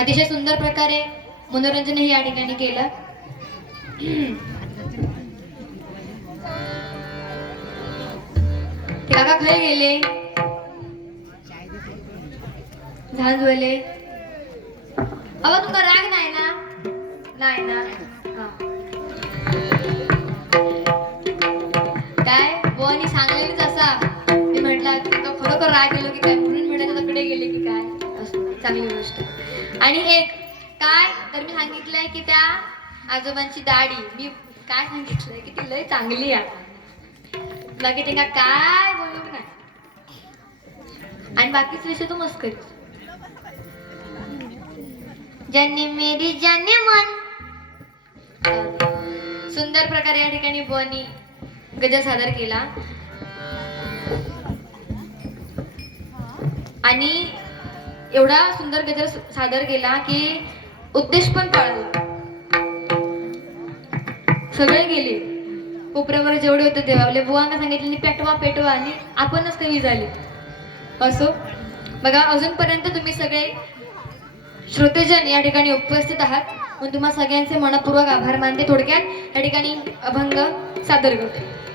अतिशय सुंदर प्रकारे मनोरंजन हे या ठिकाणी केलं. काका खरे गेले. झांजवले अहो तुमका राग नाही ना? नाही ना? काय? बो आणि सांगलेलीच असा. मी म्हटलं तुका खरोखर राग गेलो की काय? म्हणून म्हटलं कडे गेले की काय? चांगली गोष्ट आणि एक काय? तर मी सांगितलंय की त्या आजोबांची दाढी मी काय सांगितलंय की ती लय चांगली आहे. बाकी ते काय बोलू नाही. आणि बाकीच विषय तू मस्त करीस. ज्यांनी मेरी ज्यांनी मन. सुंदर प्रकारे या ठिकाणी बनी गजर सादर केला. आणि एवढा सुंदर गजर सादर केला की उद्देश पण कळला सगळे गेले. कोपऱ्यावर जेवढे होते देवावले बुवांना सांगितले पेटवा पेटवा आणि आपणच कमी झाले. असो. बघा अजूनपर्यंत तुम्ही सगळे श्रोतेजन या ठिकाणी उपस्थित आहात. म्हणून तुम्हा सगळ्यांचे मनपूर्वक आभार मानते. थोडक्यात या ठिकाणी अभंग सादर करते.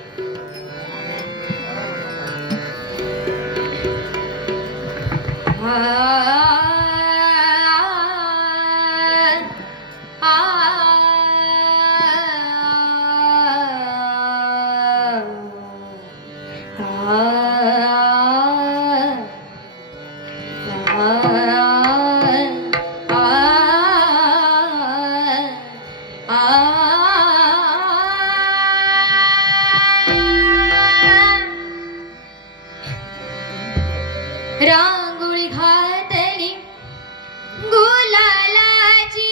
रांगोळी घातली. गुलालाची.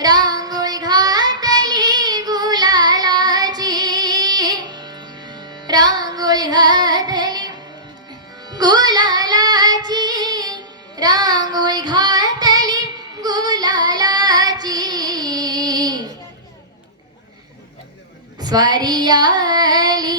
रांगोळी घातली गुलालाची. रांगोळी घातली गुलालाची. रांगोळी घातली गुलालाची. स्वारी आली.